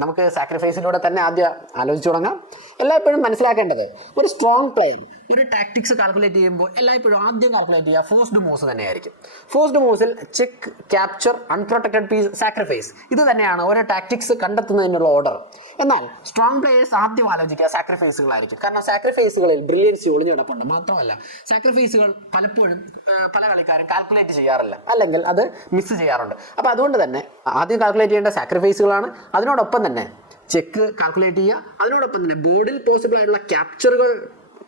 നമുക്ക് സാക്രിഫൈസിലൂടെ തന്നെ ആദ്യം ആലോചിച്ച് തുടങ്ങാം. എല്ലായ്പ്പോഴും മനസ്സിലാക്കേണ്ടത് ഒരു സ്ട്രോങ് പ്ലെയർ ഒരു ടാക്ടിക്സ് കാൽക്കുലേറ്റ് ചെയ്യുമ്പോൾ എല്ലായ്പ്പോഴും ആദ്യം കാൽക്കുലേറ്റ് ചെയ്യുക ഫോഴ്സ്ഡ് മൂവ്സ് തന്നെയായിരിക്കും. ഫോഴ്സ്ഡ് മൂവ്സിൽ check, capture, unprotected piece, sacrifice ഇത് തന്നെയാണ് ഓരോ ടാക്ടിക്സ് കണ്ടെത്തുന്നതിനുള്ള ഓർഡർ. എന്നാൽ സ്ട്രോങ് പ്ലെയേഴ്സ് ആദ്യം ആലോചിക്കുക സാക്രിഫൈസുകളായിരിക്കും. കാരണം സാക്രിഫൈസുകളിൽ ബ്രില്യൻസി ഒളിഞ്ഞു കിടപ്പുണ്ട്. മാത്രമല്ല സാക്രിഫൈസുകൾ പലപ്പോഴും പല കളിക്കാരും കാൽക്കുലേറ്റ് ചെയ്യാറില്ല, അല്ലെങ്കിൽ അത് മിസ് ചെയ്യാറുണ്ട്. അപ്പോൾ അതുകൊണ്ട് തന്നെ ആദ്യം കാൽക്കുലേറ്റ് ചെയ്യേണ്ട സാക്രിഫൈസുകളാണ്. അതിനോടൊപ്പം തന്നെ ചെക്ക് കാൽക്കുലേറ്റ് ചെയ്യുക, അതിനോടൊപ്പം തന്നെ ബോർഡിൽ പോസിബിൾ ആയിട്ടുള്ള ക്യാപ്ചറുകൾ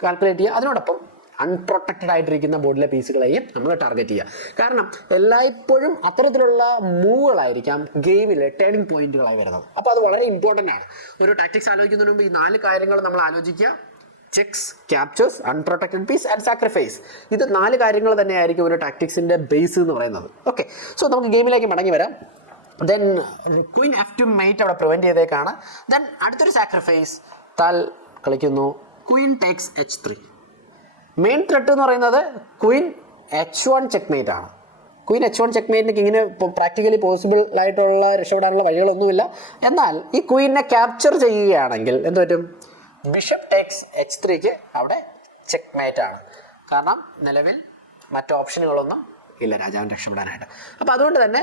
കാൽക്കുലേറ്റ് ചെയ്യുക, അതിനോടൊപ്പം അൺപ്രൊട്ടക്റ്റഡ് ആയിട്ടിരിക്കുന്ന ബോർഡിലെ പീസുകളെയും നമ്മൾ ടാർഗറ്റ് ചെയ്യുക. കാരണം എല്ലായ്പ്പോഴും അത്തരത്തിലുള്ള മൂവുകളായിരിക്കാം ഗെയിമിലെ ടേണിംഗ് പോയിന്റുകളായി വരുന്നത്. അപ്പോൾ അത് വളരെ ഇമ്പോർട്ടൻ്റ് ആണ്. ഒരു ടാക്ടിക്സ് ആലോചിക്കുന്നതിന് മുമ്പ് ഈ 4 കാര്യങ്ങൾ നമ്മൾ ആലോചിക്കുക. Checks, captures, unprotected piece and sacrifice. ഇത് 4 കാര്യങ്ങൾ തന്നെയായിരിക്കും ഒരു ടാക്ടിക്സിൻ്റെ ബേസ് എന്ന് പറയുന്നത്. ഓക്കെ, സോ നമുക്ക് ഗെയിമിലേക്ക് മടങ്ങി വരാം. ദെൻ ക്വീൻ F2 മൈറ്റ് അവിടെ പ്രിവെൻറ്റ് ചെയ്തേക്കാണ്. ദെൻ അടുത്തൊരു സാക്രിഫൈസ്, താൽ കളിക്കുന്നു Queen takes H3. Main threat എന്ന് പറയുന്നത് ക്വീൻ H1 ചെക്ക്മേറ്റ് ആണ്. ക്വീൻ H1 ചെക്ക്മേറ്റിന് കിങ്ങിന് പ്രാക്ടിക്കലി പോസിബിൾ ആയിട്ടുള്ള രക്ഷപ്പെടാനുള്ള വഴികളൊന്നുമില്ല. എന്നാൽ ഈ ക്വീനെ ക്യാപ്ചർ ചെയ്യുകയാണെങ്കിൽ എന്ത് പറ്റും? ബിഷപ്പ് ടേക്സ് H3ക്ക് അവിടെ ചെക്ക്മേറ്റ് ആണ്. കാരണം നിലവിൽ മറ്റു ഓപ്ഷനുകളൊന്നും ഇല്ല രാജാവിന് രക്ഷപ്പെടാനായിട്ട്. അപ്പോൾ അതുകൊണ്ട് തന്നെ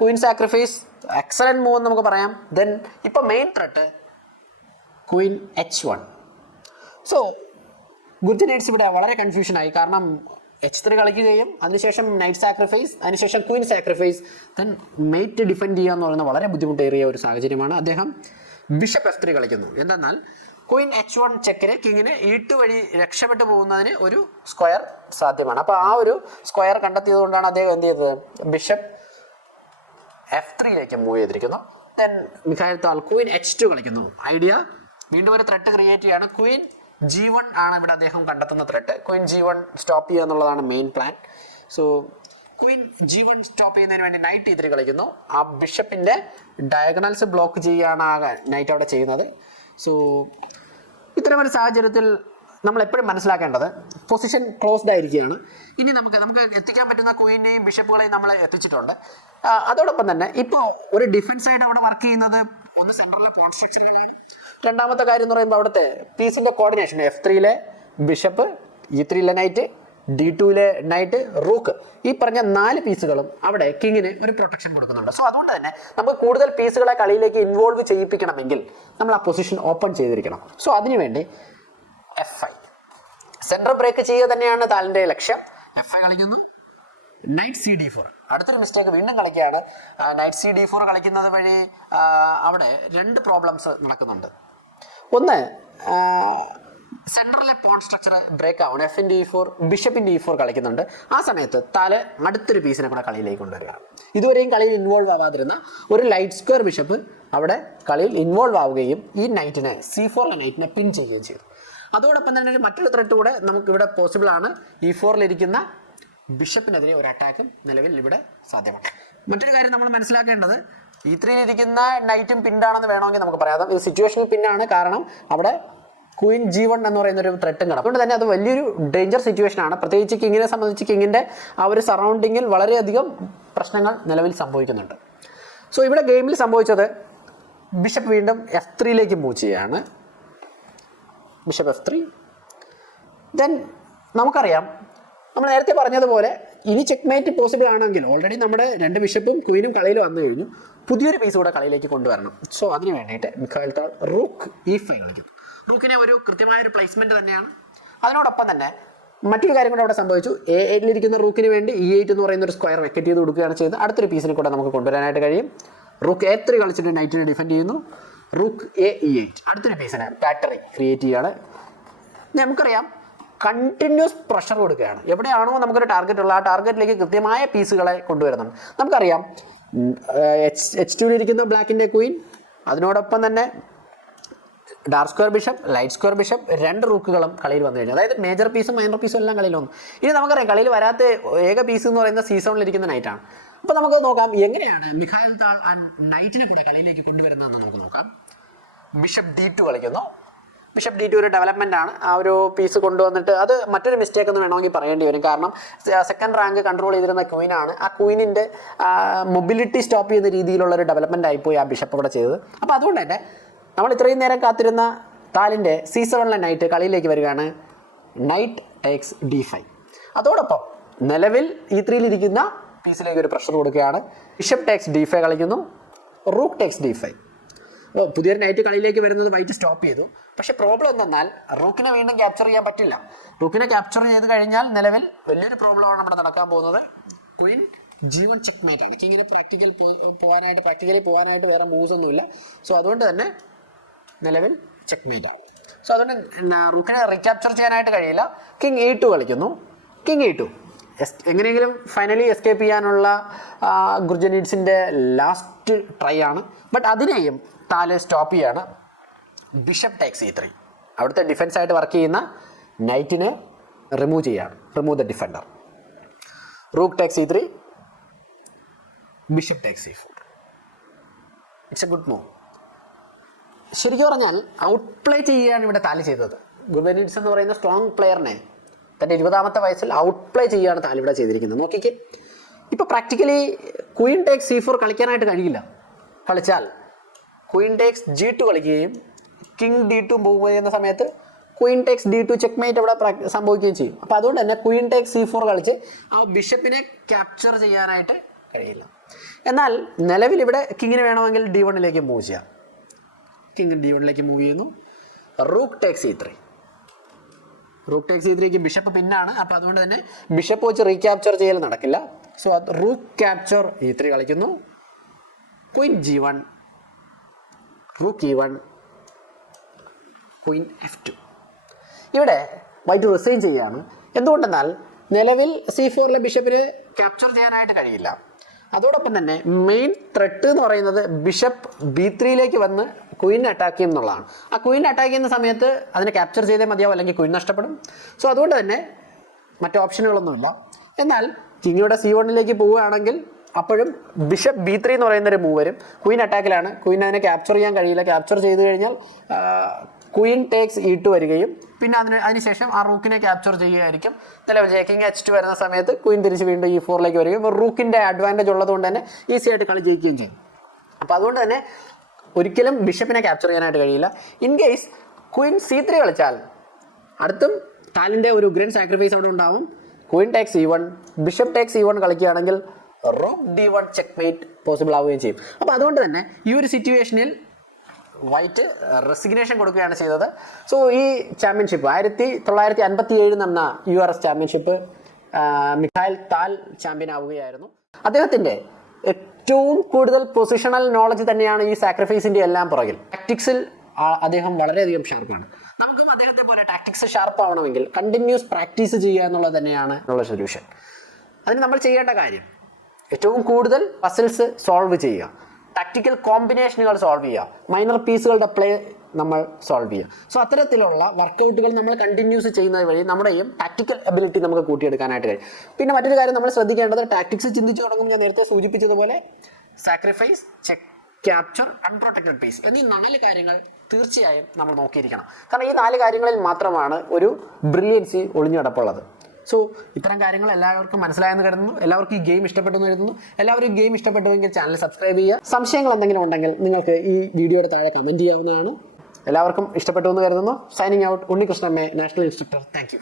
ക്വീൻ സാക്രിഫൈസ് എക്സലൻറ്റ് മൂവ് എന്ന് നമുക്ക് പറയാം. ദെൻ ഇപ്പോൾ main threat queen H1. So ഗുർജർ നൈറ്റ്സ് ഇവിടെ വളരെ കൺഫ്യൂഷനായി. കാരണം H3 കളിക്കുകയും അതിനുശേഷം നൈറ്റ് സാക്രിഫൈസ്, അതിനുശേഷം queen sacrifice, then mate defend ചെയ്യുക എന്ന് പറയുന്നത് വളരെ ബുദ്ധിമുട്ടേറിയ ഒരു സാഹചര്യമാണ്. അദ്ദേഹം ബിഷപ്പ് F3 കളിക്കുന്നു. എന്തെന്നാൽ ക്വീൻ H1 ചെക്കിന് കിങ്ങിന് E2 വഴി രക്ഷപ്പെട്ടു പോകുന്നതിന് ഒരു സ്ക്വയർ സാധ്യമാണ്. അപ്പോൾ ആ ഒരു സ്ക്വയർ കണ്ടെത്തിയത് കൊണ്ടാണ് അദ്ദേഹം എന്ത് ചെയ്തത്? ബിഷപ്പ് F3യിലേക്ക് മൂവ് ചെയ്തിരിക്കുന്നു. ദെൻ മിഖായിൽ താൽ ക്വീൻ H2 കളിക്കുന്നു. ഐഡിയ വീണ്ടും ഒരു ത്രെട്ട് ക്രിയേറ്റ് ചെയ്യാണ്. ക്വീൻ G1 ആണ് ഇവിടെ അദ്ദേഹം കണ്ടെത്തുന്ന ത്രെട്ട്. ക്വീൻ G1 സ്റ്റോപ്പ് ചെയ്യുക എന്നുള്ളതാണ് main plan. So Queen G1 stop ചെയ്യുന്നതിന് വേണ്ടി നൈറ്റ് E3 കളിക്കുന്നു. ആ ബിഷപ്പിൻ്റെ ഡയഗണൽസ് ബ്ലോക്ക് ചെയ്യുകയാണ് ആ നൈറ്റ് അവിടെ ചെയ്യുന്നത്. സോ ഇത്തരമൊരു സാഹചര്യത്തിൽ നമ്മൾ എപ്പോഴും മനസ്സിലാക്കേണ്ടത് പൊസിഷൻ ക്ലോസ്ഡ് ആയിരിക്കുകയാണ്. ഇനി നമുക്ക് എത്തിക്കാൻ പറ്റുന്ന ക്വീനെയും ബിഷപ്പുകളെയും നമ്മൾ എത്തിച്ചിട്ടുണ്ട്. അതോടൊപ്പം തന്നെ ഇപ്പോൾ ഒരു ഡിഫൻസ് ആയിട്ട് അവിടെ വർക്ക് ചെയ്യുന്നത് ഒന്ന് സെൻട്രലിലെ പോൺ സ്ട്രക്ചറുകളാണ്. രണ്ടാമത്തെ കാര്യം എന്ന് പറയുമ്പോൾ അവിടുത്തെ പീസിൻ്റെ കോർഡിനേഷൻ, F3യിലെ ബിഷപ്പ്, E3യിലെ നൈറ്റ്, D2യിലെ നൈറ്റ്, റൂക്ക്, ഈ പറഞ്ഞ 4 പീസുകളും അവിടെ കിങ്ങിന് ഒരു പ്രൊട്ടക്ഷൻ കൊടുക്കുന്നുണ്ട്. സോ അതുകൊണ്ട് തന്നെ നമുക്ക് കൂടുതൽ പീസുകളെ കളിയിലേക്ക് ഇൻവോൾവ് ചെയ്യിപ്പിക്കണമെങ്കിൽ നമ്മൾ ആ പൊസിഷൻ ഓപ്പൺ ചെയ്തിരിക്കണം. സോ അതിനുവേണ്ടി F5 സെൻറ്റർ ബ്രേക്ക് ചെയ്യുക തന്നെയാണ് താലിൻ്റെ ലക്ഷ്യം. F5 കളിക്കുന്നു. Night CD4. അടുത്തൊരു മിസ്റ്റേക്ക് വീണ്ടും കളിക്കുകയാണ്. നൈറ്റ് CD4 കളിക്കുന്നത് വഴി അവിടെ 2 പ്രോബ്ലംസ് നടക്കുന്നുണ്ട്. ഒന്ന്, സെൻട്രലിലെ പോൺ സ്ട്രക്ചർ ബ്രേക്ക് ആവണം. F-ൻ്റെ E4, ബിഷപ്പിൻ്റെ E4 കളിക്കുന്നുണ്ട്. ആ സമയത്ത് താല് അടുത്തൊരു പീസിനെ കൂടെ കളിയിലേക്ക് കൊണ്ടുവരികയാണ്. ഇതുവരെയും കളിയിൽ ഇൻവോൾവ് ആവാതിരുന്ന ഒരു ലൈറ്റ് സ്ക്വയർ ബിഷപ്പ് അവിടെ കളിയിൽ ഇൻവോൾവ് ആവുകയും ഈ നൈറ്റിനെ C4ലെ നൈറ്റിനെ പിൻ ചെയ്യുകയും ചെയ്തു. അതോടൊപ്പം തന്നെ മറ്റൊരു ത്രെട്ട് കൂടെ നമുക്കിവിടെ പോസിബിൾ ആണ്. E4ലിരിക്കുന്ന ബിഷപ്പിനെതിരെ ഒരു അറ്റാക്കും നിലവിൽ ഇവിടെ സാധ്യമാണ്. മറ്റൊരു കാര്യം നമ്മൾ മനസ്സിലാക്കേണ്ടത്, E3ലിരിക്കുന്ന നൈറ്റും പിന്നാണെന്ന് വേണമെങ്കിൽ നമുക്ക് പറയാം. ഇത് സിറ്റുവേഷനിൽ പിന്നാണ്. കാരണം അവിടെ ക്വീൻ G1 എന്ന് പറയുന്ന ഒരു ത്രെട്ടും കിടക്കും. അതുകൊണ്ട് തന്നെ അത് വലിയൊരു ഡേഞ്ചർ സിറ്റുവേഷൻ ആണ്. പ്രത്യേകിച്ച് കിങ്ങിനെ സംബന്ധിച്ച് കിങ്ങിൻ്റെ ആ ഒരു സറൗണ്ടിങ്ങിൽ വളരെയധികം പ്രശ്നങ്ങൾ നിലവിൽ സംഭവിക്കുന്നുണ്ട്. സോ ഇവിടെ ഗെയിമിൽ സംഭവിച്ചത് ബിഷപ്പ് വീണ്ടും F3യിലേക്ക് മൂവ് ചെയ്യുകയാണ്. Bishop F3. ദെൻ നമുക്കറിയാം, നമ്മൾ നേരത്തെ പറഞ്ഞതുപോലെ ഇനി ചെക്ക്മേറ്റ് പോസിബിൾ ആണെങ്കിൽ ഓൾറെഡി നമ്മുടെ 2 ബിഷപ്പും ക്വീനും കളിയിൽ വന്നു കഴിഞ്ഞു. പുതിയൊരു പീസ് കൂടെ കളിയിലേക്ക് കൊണ്ടുവരണം. സോ അതിന് വേണ്ടിയിട്ട് മിഖായിൽ താൽ റൂക്ക് E5 കളിക്കും. റൂക്കിനെ ഒരു കൃത്യമായൊരു പ്ലേസ്മെൻറ്റ് തന്നെയാണ്. അതിനോടൊപ്പം തന്നെ മറ്റൊരു കാര്യം കൂടെ അവിടെ സംഭവിച്ചു. A8ലിരിക്കുന്ന റൂക്കിന് വേണ്ടി E8 എന്ന് പറയുന്ന ഒരു സ്ക്വയർ വെക്കറ്റ് ചെയ്ത് കൊടുക്കുകയാണ് ചെയ്തത്. അടുത്തൊരു പീസിനെ കൂടെ നമുക്ക് കൊണ്ടുവരാനായിട്ട് കഴിയും. റൂക്ക് A3 കളിച്ചിട്ട് നൈറ്റിനെ ഡിഫെൻഡ് ചെയ്യുന്നു. റൂക്ക് E8 അടുത്തൊരു പീസിനെ ബാറ്ററി ക്രിയേറ്റ് ചെയ്യുകയാണ്. നമുക്കറിയാം, കണ്ടിന്യൂസ് പ്രഷർ കൊടുക്കുകയാണ്. എവിടെയാണോ നമുക്കൊരു ടാർഗറ്റ് ഉള്ളത് ആ ടാർഗറ്റിലേക്ക് കൃത്യമായ പീസുകളെ കൊണ്ടുവരുന്നുണ്ട്. നമുക്കറിയാം H2ലിരിക്കുന്ന ബ്ലാക്കിൻ്റെ ക്വീൻ, അതിനോടൊപ്പം തന്നെ dark square bishop, light square bishop, 2 റൂക്കുകളും കളിയിൽ വന്നു കഴിഞ്ഞു. അതായത് മേജർ പീസും മൈനർ പീസും എല്ലാം കളിയിൽ വന്നു. ഇനി നമുക്കറിയാം കളിയിൽ വരാത്ത ഏക പീസ് എന്ന് പറയുന്ന C7ലിരിക്കുന്ന നൈറ്റാണ്. അപ്പോൾ നമുക്ക് നോക്കാം എങ്ങനെയാണ് മിഖായിൽ താൽ നൈറ്റിനെ കൂടെ കളിയിലേക്ക് കൊണ്ടുവരുന്നതെന്ന് നമുക്ക് നോക്കാം. ബിഷപ്പ് D2 കളിക്കുന്നു. ബിഷപ്പ് D2 ഒരു ഡെവലപ്മെൻ്റ് ആണ്. ആ ഒരു പീസ് കൊണ്ടുവന്നിട്ട് അത് മറ്റൊരു മിസ്റ്റേക്ക് എന്ന് വേണമെങ്കിൽ പറയേണ്ടി വരും. കാരണം സെക്കൻഡ് റാങ്ക് കൺട്രോൾ ചെയ്തിരുന്ന ക്വീനാണ്. ആ ക്വീനിൻ്റെ മൊബിലിറ്റി സ്റ്റോപ്പ് ചെയ്യുന്ന രീതിയിലുള്ളൊരു ഡെവലപ്മെൻ്റ് ആയിപ്പോയി ആ ബിഷപ്പ് കൂടെ ചെയ്തത്. അപ്പോൾ അതുകൊണ്ട് തന്നെ നമ്മൾ ഇത്രയും നേരം കാത്തിരുന്ന താലിൻ്റെ C7ലെ നൈറ്റ് കളിയിലേക്ക് വരികയാണ്. Night takes D5. അതോടൊപ്പം നിലവിൽ E3ലിരിക്കുന്ന പീസിലേക്ക് ഒരു പ്രഷർ കൊടുക്കുകയാണ്. ബിഷപ്പ് ടേക്സ് D5 കളിക്കുന്നു. Rook takes D5. അപ്പോൾ പുതിയൊരു നൈറ്റ് കളിയിലേക്ക് വരുന്നത് വൈറ്റ് സ്റ്റോപ്പ് ചെയ്തു. പക്ഷേ പ്രോബ്ലം എന്തെന്നാൽ റൂക്കിനെ വീണ്ടും ക്യാപ്ചർ ചെയ്യാൻ പറ്റില്ല. റൂക്കിനെ ക്യാപ്ചർ ചെയ്ത് കഴിഞ്ഞാൽ നിലവിൽ വലിയൊരു പ്രോബ്ലമാണ് നമ്മുടെ നടക്കാൻ പോകുന്നത്. ക്വീൻ G1 ചെക്ക്മേറ്റ് ആണ്. കിങ്ങിന് പ്രാക്ടിക്കലി പോകാനായിട്ട് വേറെ മൂവ്സ് ഒന്നുമില്ല. സോ അതുകൊണ്ട് തന്നെ നിലവിൽ ചെക്ക്മേറ്റ് ആണ്. സോ അതുകൊണ്ട് റൂക്കിനെ റീക്യാപ്ചർ ചെയ്യാനായിട്ട് കഴിയില്ല. കിങ് E2 കളിക്കുന്നു. കിങ് E2 എങ്ങനെയെങ്കിലും ഫൈനലി എസ്കേപ്പ് ചെയ്യാനുള്ള ഗുർജനീഡ്സിൻ്റെ ലാസ്റ്റ് ട്രൈ ആണ്. ബട്ട് അതിനെയും താല് സ്റ്റോപ്പ് ചെയ്യാണ്. Bishop takes E3. അവിടുത്തെ ഡിഫൻസായിട്ട് വർക്ക് ചെയ്യുന്ന നൈറ്റിനെ റിമൂവ് ചെയ്യാണ്. Remove the defender. Rook takes E3. Bishop takes E4. It's A good move. ശരിക്കും പറഞ്ഞാൽ ഔട്ട് പ്ലേ ചെയ്യുകയാണ് ഇവിടെ താല് ചെയ്തത്. ഗുർജനീഡ്സ് എന്ന് പറയുന്ന സ്ട്രോങ് പ്ലെയറിനെ തൻ്റെ 20ാമത്തെ വയസ്സിൽ ഔട്ട് പ്ലേ ചെയ്യുകയാണ് താല് ഇവിടെ ചെയ്തിരിക്കുന്നത്. നോക്കിക്കേ, ഇപ്പോൾ പ്രാക്ടിക്കലി ക്വീൻ ടേക്സ് E4 കളിക്കാനായിട്ട് കഴിയില്ല. കളിച്ചാൽ ക്വീൻ ടേക്സ് G2 കളിക്കുകയും കിങ് D2 മൂവ് ചെയ്യുന്ന സമയത്ത് ക്വീൻ ടേക്സ് D2 ചെക്ക്മേറ്റ് അവിടെ സംഭവിക്കുകയും ചെയ്യും. അപ്പോൾ അതുകൊണ്ട് തന്നെ ക്വീൻ ടേക്സ് E4 കളിച്ച് ആ ബിഷപ്പിനെ ക്യാപ്ചർ ചെയ്യാനായിട്ട് കഴിയില്ല. എന്നാൽ നിലവിൽ ഇവിടെ കിങ്ങിന് വേണമെങ്കിൽ D1ലേക്ക് മൂവ് ചെയ്യാം. കിങ് D1ലേക്ക് മൂവ് ചെയ്യുന്നു. Rook takes E3. Rook takes E3ക്ക് ബിഷപ്പ് പിന്നാണ്. അപ്പോൾ അതുകൊണ്ട് തന്നെ ബിഷപ്പ് വെച്ച് റീക്യാപ്ചർ ചെയ്യൽ നടക്കില്ല. സോ അത് റൂക്ക് ക്യാപ്ചർ E3 കളിക്കുന്നു. Queen G1, rook E1, Queen F2. ഇവിടെ വൈറ്റ് റിസൈൻ ചെയ്യുകയാണ്. എന്തുകൊണ്ടെന്നാൽ നിലവിൽ C4 ബിഷപ്പിന് ക്യാപ്ചർ ചെയ്യാനായിട്ട് കഴിയില്ല. അതോടൊപ്പം തന്നെ മെയിൻ ത്രെട്ട് എന്ന് പറയുന്നത് ബിഷപ്പ് B3 വന്ന് ക്വീൻ അറ്റാക്ക് ചെയ്യും എന്നുള്ളതാണ്. ആ ക്വീൻ അറ്റാക്ക് ചെയ്യുന്ന സമയത്ത് അതിനെ ക്യാപ്ചർ ചെയ്തേ മതിയാവും, അല്ലെങ്കിൽ ക്വീൻ നഷ്ടപ്പെടും. സോ അതുകൊണ്ട് തന്നെ മറ്റ് ഓപ്ഷനുകളൊന്നുമില്ല. എന്നാൽ കിങ്ങിയുടെ C1 പോവുകയാണെങ്കിൽ അപ്പോഴും ബിഷപ്പ് B3 എന്ന് പറയുന്നൊരു മൂവ് വരും. ക്വീൻ അറ്റാക്കിലാണ്. ക്വീൻ അതിനെ ക്യാപ്ചർ ചെയ്യാൻ കഴിയില്ല. ക്യാപ്ചർ ചെയ്ത് കഴിഞ്ഞാൽ ക്വീൻ ടേക്സ് E2 വരികയും പിന്നെ അതിനുശേഷം ആ റൂക്കിനെ ക്യാപ്ചർ ചെയ്യുകയായിരിക്കും. നിലവിൽ കിങ് H2 വരുന്ന സമയത്ത് ക്വീൻ തിരിച്ച് വീണ്ടും E4 വരികയും റൂക്കിൻ്റെ അഡ്വാൻറ്റേജ് ഉള്ളതുകൊണ്ട് തന്നെ ഈസി ആയിട്ട് കളി ജയിക്കുകയും ചെയ്യും. അപ്പോൾ അതുകൊണ്ട് തന്നെ ഒരിക്കലും ബിഷപ്പിനെ ക്യാപ്ചർ ചെയ്യാനായിട്ട് കഴിയില്ല. ഇൻ കേസ് ക്വീൻ C3 കളിച്ചാൽ അടുത്തും താലിൻ്റെ ഒരു ഗ്രേറ്റ് സാക്രിഫൈസ് അവിടെ ഉണ്ടാവും. Queen takes E1, bishop takes E1 കളിക്കുകയാണെങ്കിൽ റൂക്ക് D1 ചെക്ക്മേറ്റ് പോസിബിൾ ആവുകയും ചെയ്യും. അപ്പോൾ അതുകൊണ്ട് തന്നെ ഈ ഒരു സിറ്റുവേഷനിൽ വൈറ്റ് റെസിഗ്നേഷൻ കൊടുക്കുകയാണ് ചെയ്തത്. സോ ഈ ചാമ്പ്യൻഷിപ്പ് 1957 നടന്ന URS ചാമ്പ്യൻഷിപ്പ് മിഖായിൽ താൽ ചാമ്പ്യൻ ആവുകയായിരുന്നു. അദ്ദേഹത്തിൻ്റെ ഏറ്റവും കൂടുതൽ പൊസിഷണൽ നോളജ് തന്നെയാണ് ഈ സാക്രിഫൈസിൻ്റെ എല്ലാം പുറകിൽ. ടാക്ടിക്സിൽ അദ്ദേഹം വളരെയധികം ഷാർപ്പാണ്. നമുക്കും അദ്ദേഹത്തെ പോലെ ടാക്ടിക്സ് ഷാർപ്പ് ആവണമെങ്കിൽ കണ്ടിന്യൂസ് പ്രാക്ടീസ് ചെയ്യുക എന്നുള്ളത് തന്നെയാണ് ഉള്ള സൊല്യൂഷൻ. അതിന് നമ്മൾ ചെയ്യേണ്ട കാര്യം ഏറ്റവും കൂടുതൽ പസിൽസ് സോൾവ് ചെയ്യുക, ടാക്ടിക്കൽ കോമ്പിനേഷനുകൾ സോൾവ് ചെയ്യുക, മൈനർ പീസുകളുടെ പ്ലേ നമ്മൾ സോൾവ് ചെയ്യുക. സോ അത്തരത്തിലുള്ള വർക്കൗട്ടുകൾ നമ്മൾ കണ്ടിന്യൂസ് ചെയ്യുന്നത് വഴി നമ്മുടെയും ടാക്ടിക്കൽ എബിലിറ്റി നമുക്ക് കൂട്ടിയെടുക്കാനായിട്ട് കഴിയും. പിന്നെ മറ്റൊരു കാര്യം നമ്മൾ ശ്രദ്ധിക്കേണ്ടത്, ടാക്ടിക്സ് ചിന്തിച്ചു തുടങ്ങുമ്പോൾ ഞാൻ നേരത്തെ സൂചിപ്പിച്ചതുപോലെ sacrifice, check, capture, unprotected piece എന്നീ 4 കാര്യങ്ങൾ തീർച്ചയായും നമ്മൾ നോക്കിയിരിക്കണം. കാരണം ഈ 4 കാര്യങ്ങളിൽ മാത്രമാണ് ഒരു ബ്രില്യൻസി ഒളിഞ്ഞു കിടപ്പുള്ളത്. സോ ഇത്തരം കാര്യങ്ങൾ എല്ലാവർക്കും മനസ്സിലായെന്ന് കരുതുന്നു. എല്ലാവർക്കും ഈ ഗെയിം ഇഷ്ടപ്പെട്ടെന്ന് കരുതുന്നു. എല്ലാവരും ഈ ഗെയിം ഇഷ്ടപ്പെട്ടുവെങ്കിൽ ചാനൽ സബ്സ്ക്രൈബ് ചെയ്യുക. സംശയങ്ങൾ എന്തെങ്കിലും ഉണ്ടെങ്കിൽ നിങ്ങൾക്ക് ഈ വീഡിയോയുടെ താഴെ കമൻറ്റ് ചെയ്യാവുന്നതാണ്. എല്ലാവർക്കും ഇഷ്ടപ്പെട്ടു എന്ന് കരുതുന്നു. Signing out, Unnikrishnan, national instructor. Thank you.